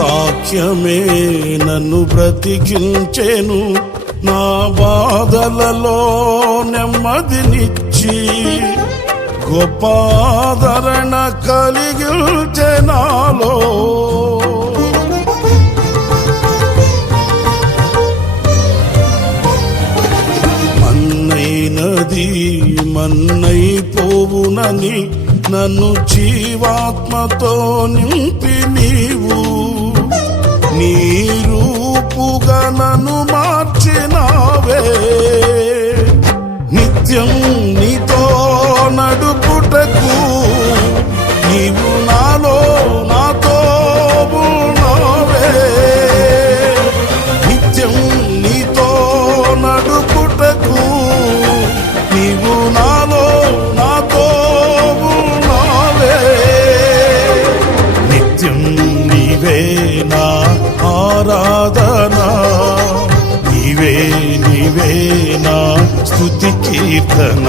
వాక్యమే నన్ను బ్రతికించెను, నా బాధలలో నెమ్మదినిచ్చి గొప్ప ఆదరణ కలిగించె నాలో. మన్నైనది మన్నైపోవునని నన్ను జీవాత్మతో నింపి నీవు నీ రూపుగా నన్ను మార్చినావే. నిత్యం నీతో నడుపుటకు నీవు నాలో నాతో ఉన్నావే. నిత్యం నీతో నడుపుటకు నీవు నాలో నాతో ఉన్నావే. నిత్యం నీవే నా ఆరాధన, నీవే నీవే నా స్తుతి కీర్తన.